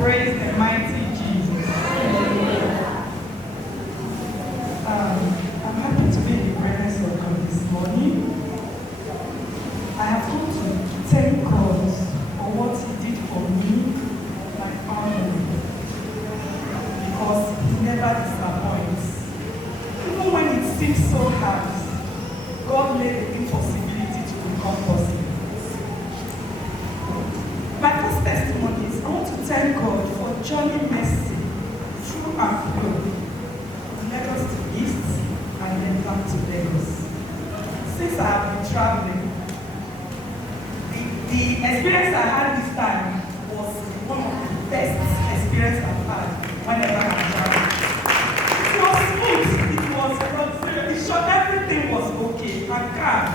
Praise the mighty Jesus. I'm happy to be in the presence of God this morning. I have come to thank God for what He did for me, my family, because He never disappoints. Even when it seems so hard, God made the impossibility to become possible. My first testimony is I want to thank God for journey mercy through and through, Lagos to East and then back to Lagos. Since I have been traveling, the experience I had this time was one of the best experiences I've had whenever I'm traveling. It was smooth, it was short, everything was okay and calm.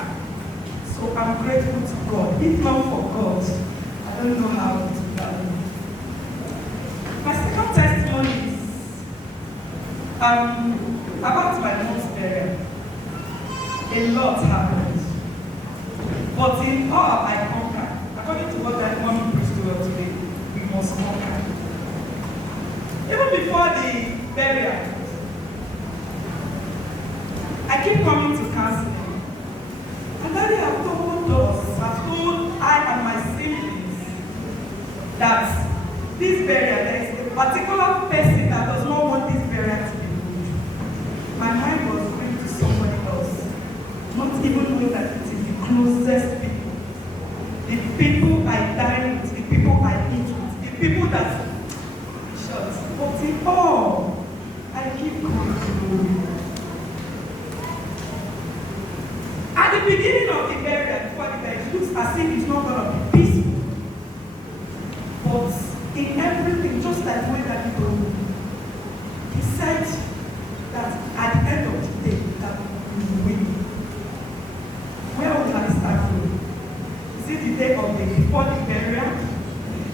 So I'm grateful to God. If not for God, I don't know how it would have been. My second testimony is about my mom's burial. A lot happened. But in all I conquered. According to what that mommy preached to us today, we must conquer. Even before the burial, I keep coming to counseling. And Daddy have told us, have told I and my siblings that this burial, there is a particular person that does not want this burial to be good. My mind was going to somebody else, not even knowing that it is the closest people. The people I dine with, the people I eat with, the people that shut. But in all, I keep going to glory. At the beginning of the burial, before the burial, it looks as if it's not going to be peaceful. But in everything, just like when that people, he said that at the end of the day, that we will win. Where would I start from? Is it the day of the before the burial?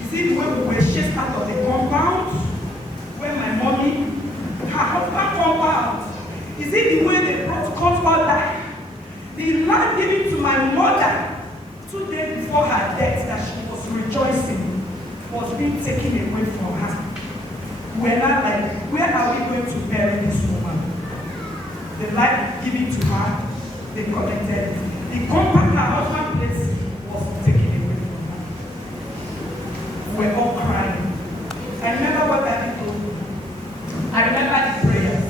Is it when we were chased out of the compound? When my mommy, her husband compound? Is it the way they brought comfort life? The land given to my mother 2 days before her death that she was rejoicing was being taken away from her. We're not like, where are we going to bury this woman? The life given to her, they collected. The compound her husband place was taken away from her. We're all crying. I remember what that told me. I remember the prayers.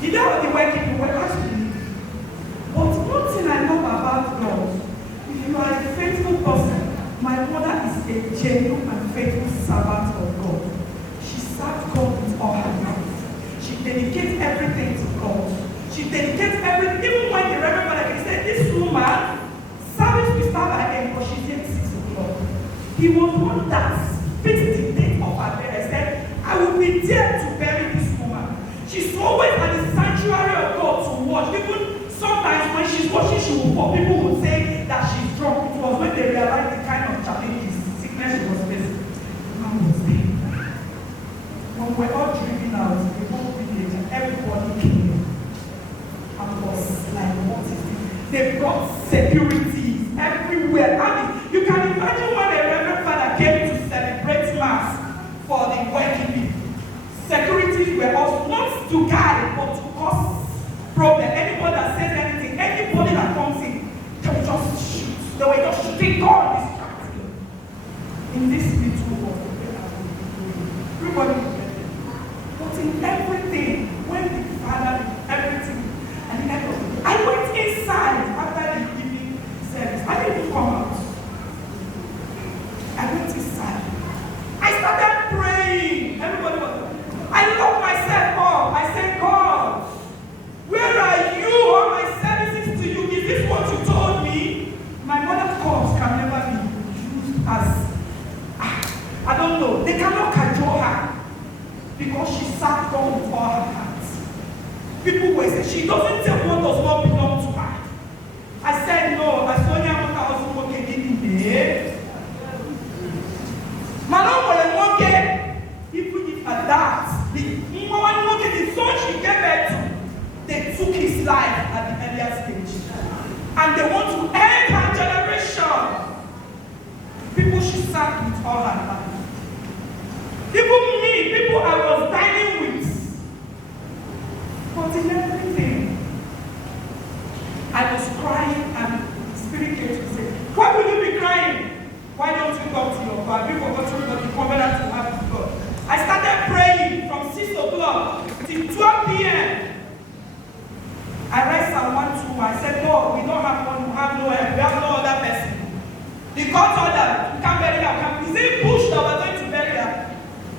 The day of the wedding, we were asked to leave. But one thing I know about God, if you are a faithful person, my mother is a genuine and faithful servant of God. She served God with all her life. She dedicates everything to God. She dedicates everything, even when the Reverend Father said, this woman, service will start by 8, but she's here 6 o'clock. He was one that fixed the date of her burial. Said, I will be there to bury this woman. She's always at the sanctuary of God to watch. Even sometimes when she's watching, she will fall. People would say that she's drunk. It was when they realized the kind of challenges, sickness she was facing. Man was there. When we're all drinking out, the whole village and everybody came. And was like, what is this? They brought security everywhere. I mean, you can imagine when the Reverend Father came to celebrate Mass for the working people. Securities were also not to guide, but to cause problem. Anybody that says anything, anybody that comes in, they will just shoot. They will just shooting God distracting. In this little world, everybody will get it. But in everything, when the Father did everything, and the end of it, I went inside after the evening service. I didn't even come out. I went inside. I started praying. Everybody was. I locked myself up. I said, God, where are you? All my services to you. Is this what you told me? My mother's corpse can never be used as, I don't know. They cannot cajole her because she served God with all her heart. People were saying, she doesn't take what does not belong to her. I said, no, I saw you also working in there. Madam was working, even if at that, the woman working, the son she gave birth to, they took his life at the earlier stage. And they want to end her generation. People she served with all her life. Even me, people I was dining with. But in everything, I was crying, and the Spirit came to say, why will you be crying? Why don't you go to your God? You forgot to the covenant to have with God. I started praying from 6 o'clock till 12 p.m. I read Psalm 1:2. I said, God, we don't have one, we have no help, we have no other person. The court order, we can't bury her. Is it bush that we're going to bury her?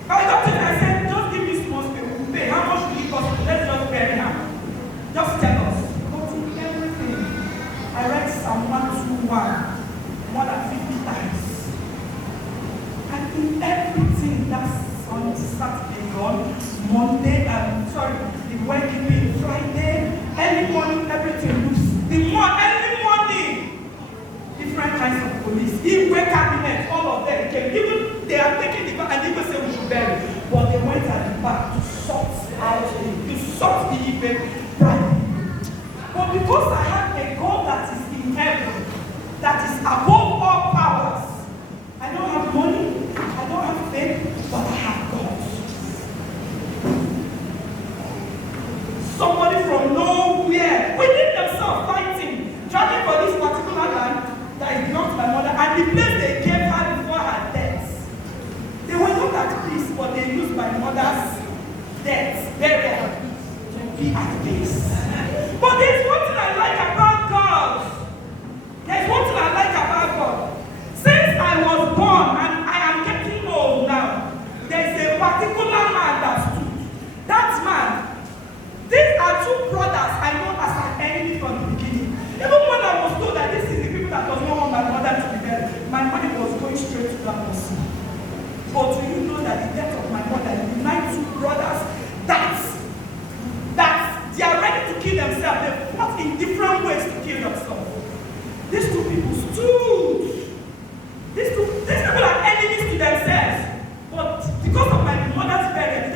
I got it, I said, just give me small space, we'll pay. How much will it cost? Let's just bury her. Just tell us. But in everything, I read Psalm 121 more than 50 times. And in everything, that's on Saturday, God, Monday, the wedding, Friday, early morning, everything looks. Early morning, different kinds of police. Igwe cabinet, all of them came. Even they are taking the back, and Igwe said we should bury. But they went at the back to sort out, to sort the Igwe pride. But because I have a God that is in heaven, that is above all powers, I don't have money, I don't have faith, but I have God. Somebody from nowhere, within themselves fighting, dragging for this particular land that is belongs to my mother, and the place they gave her before her death. They were not at peace, but they used my mother's death, burial, to be at peace. But there's one thing I like about God. There's one thing I like about God. Since I was born, and I am getting old now, there's a particular man that stood. That man. These are two brothers I know as an enemy from the beginning. Even when I was told that this is the people that does not want my mother to be dead, my mind was going straight to that person. But do you know that the death of my mother unites two brothers that they are ready to kill themselves. They fought in different ways to kill themselves. These two people stood. These people are enemies to themselves. But because of my mother's burial,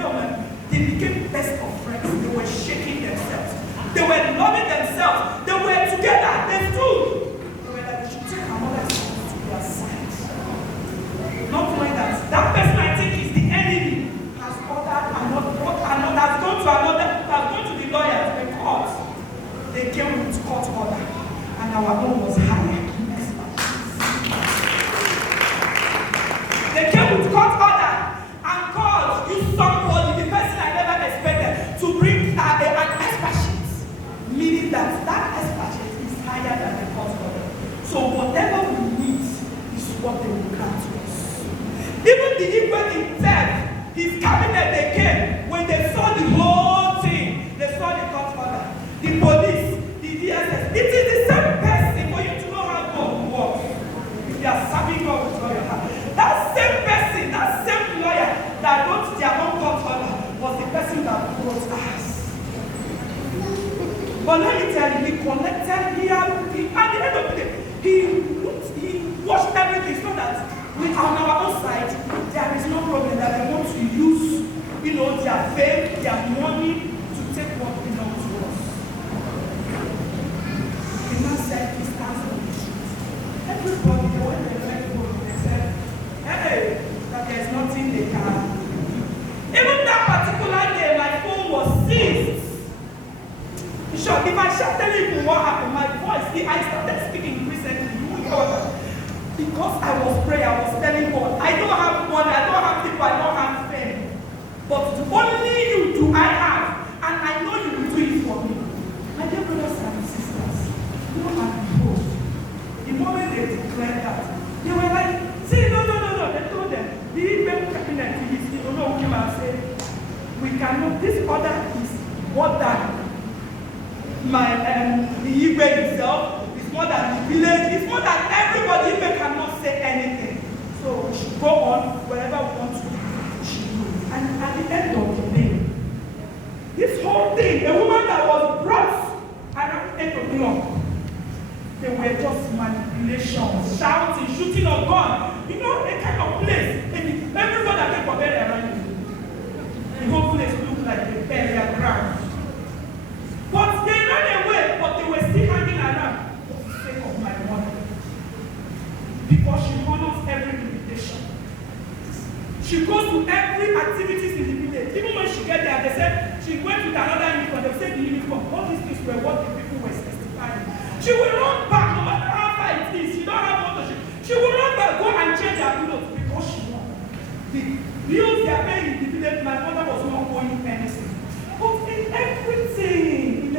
they became best of friends. They were shaking themselves. They were loving themselves. They were together. They stood. They were like, we should take our mother's to their side. Not knowing that person I think is the enemy has ordered another, has gone to the lawyer, to the court. They came with court order. And our own was higher. They came with court order. And God used somebody, the person I never expected, to bring an expert sheet. Meaning that expert sheet is higher than the court order. So whatever we need is what they will grant to us. Even the Igwe himself, his cabinet, they came. When they saw the whole thing, they saw the court order, the police, the DSS. It is the same person for you to know how God works. If you are serving God with all your heart. That same person, that same lawyer that wrote their own court order was the person that wrote us. But let me tell you, he connected here. At the end of the day, he watched everything so that on our own side, there is no problem that they want to use, their fame, their money to take what belongs to us. The man said, he stands on the street. Everybody, when they let go, they said, hey, that there's nothing they can do. Even that particular day, my phone was seized. Sure, if I start telling you what happened, my voice, I started speaking recently. Because I was praying, I was telling God, I don't have money, I don't have people, I don't have fame. But only you do I have, and I know you will do it for me. My dear brothers and sisters, you know, and behold, the moment they declared that, they were like, see, no. They told them, the Igwe cabinet is, came and said, we cannot, this order is more than the Igwe himself. More than the village, it's more than everybody. Even cannot say anything. So we should go on wherever we want to. We should do. And at the end of the day, this whole thing, a woman that was brought around 8 o'clock, they were just manipulations, shouting, shooting a gun. A kind of place. Everyone that came for burial around you, the whole place looked like a burial ground. But they ran away, but they were still hanging around. Of my mother, because she honors every invitation. She goes to every activities in the village. Even when she get there, they said she went with another uniform. They said the uniform. All these things were what the people were testifying. She will run back, no matter how far it is. She don't have motor. She will run back, go and change her clothes because she wants. The bills they are paying in the village, my mother was not owing anything. But in everything,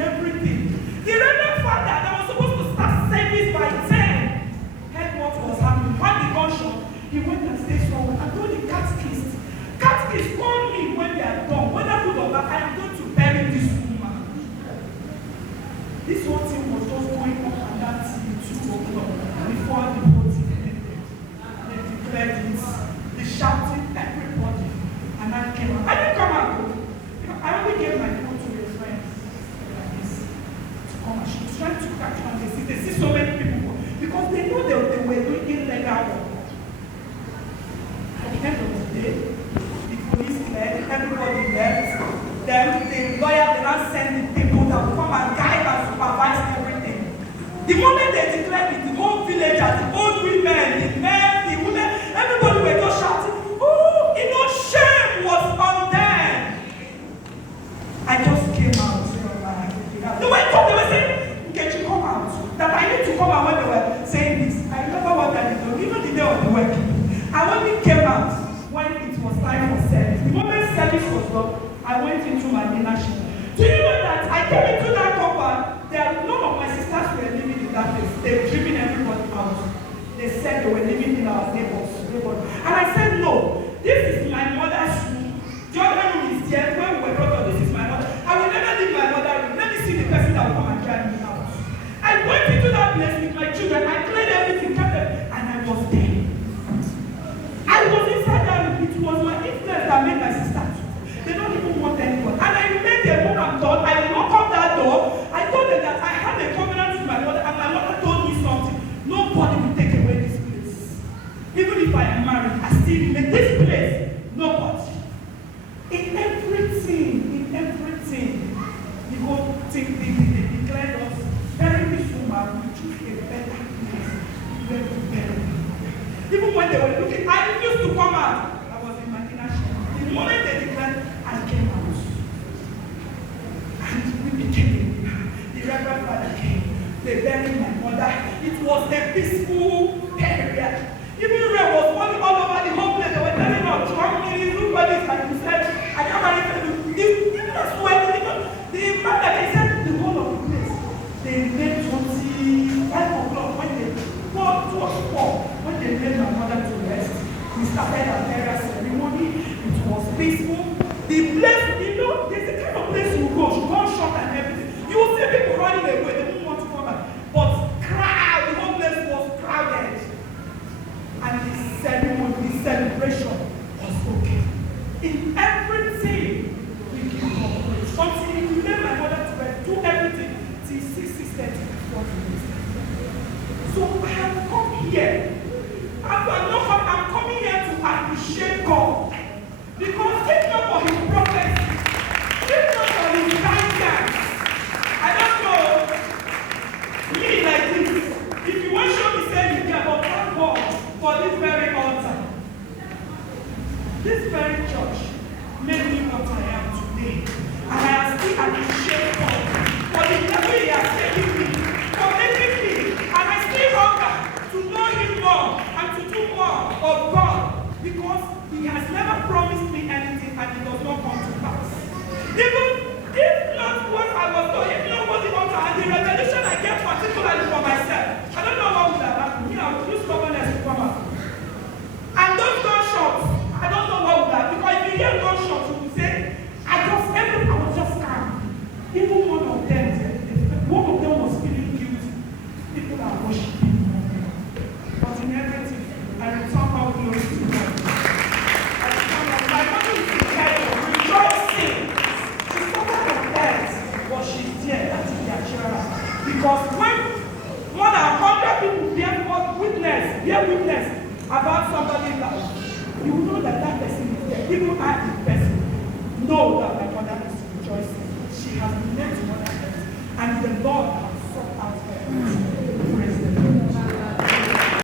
the reverend father that was supposed to start service by 10 heard what was happening. When the gunshot, he went and stayed somewhere and told the catechist. Catechist called me when they are done. Whether good or bad, I am going to bury this woman. This whole thing was just going up and down till 2 o'clock before the whole thing ended. They declared it. They shouted everybody. And I came out. I didn't come out. I only gave my phone to a friend like this to come and she was trying to catch on. They see so many people because they know they were doing illegal work. At the end of the day, the police left, everybody left. Then the lawyer did not send the people that will come and guide and supervise everything. The moment they declared it, the whole villagers, the old women, the men, the women, everybody were just shouting, "Oh, you know, shame was on them." I just came out. They were saying, "Get you come out." That I need to come out when they were saying this. I remember what I did, even the day of the work. I only came out when it was time for service. The moment service was done, I went into my inner shell. Do you know that I came into that compound? None of my sisters were living in that place. They were driven everybody out. They said they were living in our neighbors. And I said, "No, this is my mother's room. The other room is there where we were brought up. This is my mother. I will never leave my mother room. Let me see the person that will come and drive me out." I went into that place with my children. I cleared everything, kept them, and I was there. I was inside that room. It was my influence that made my sister. They don't even want anyone. And I remained there more and thought. I knocked on that door. I told them that I had a covenant with my mother, and my mother told me something. Nobody will take away this place. Even if I am married, I still remain this place. Nobody. In everything, the whole thing, they declared us, bury this woman, we choose a better place where to bury her. Even when they were looking, I refused to come out. I was in my inner shell. The moment they declared, I came out. And we became, the reverend father came. They buried my mother. It was a peaceful area. Even rain was falling all over the whole place. They were telling us, "How many look at this?" And he said, "I can't believe it." Even as well, the man that they said the whole of the place. They made 25 o'clock when they 4 when they made my mother to rest. We started a burial ceremony. It was peaceful. The place, there's a kind of place you go, you go short and everything. You will see people running away, they don't want to come back. But crowd, the whole place was crowded. And the ceremony, the celebration was okay. In everything, we give God praise. Until you made my mother to rest, do everything till 6:30 before the minister. So I have come here. I'm coming here to appreciate God. Because if not for his prophecy, if not for his guidance, I don't know, me like this, if you want to show me say you can, but thank God for this very altar. This very church made me what I am today. And I still appreciate God for the level he has taken me, for making me, and I still hunger to know him more and to do more of God. Because he has never promised me anything and it does not come to pass. Even if not what I was told, if not what the altar and the revelation I get particularly for myself, I don't know what would have happened. Me, I would use stubbornness to come out. And those gunshots, I don't know what would have, because if you hear gunshots, you will say, I was just calm. Even one of them was feeling guilty. People are worshiping. But in everything, I return all glory to God. My mother is in heaven, rejoicing. She suffered from death, but she's there. That is the assurance. Because when more than 100 people bear witness about somebody's life, you know that that person is there. Even I, the person, know that my mother is rejoicing. She has been named to mother, and the Lord has sought out her.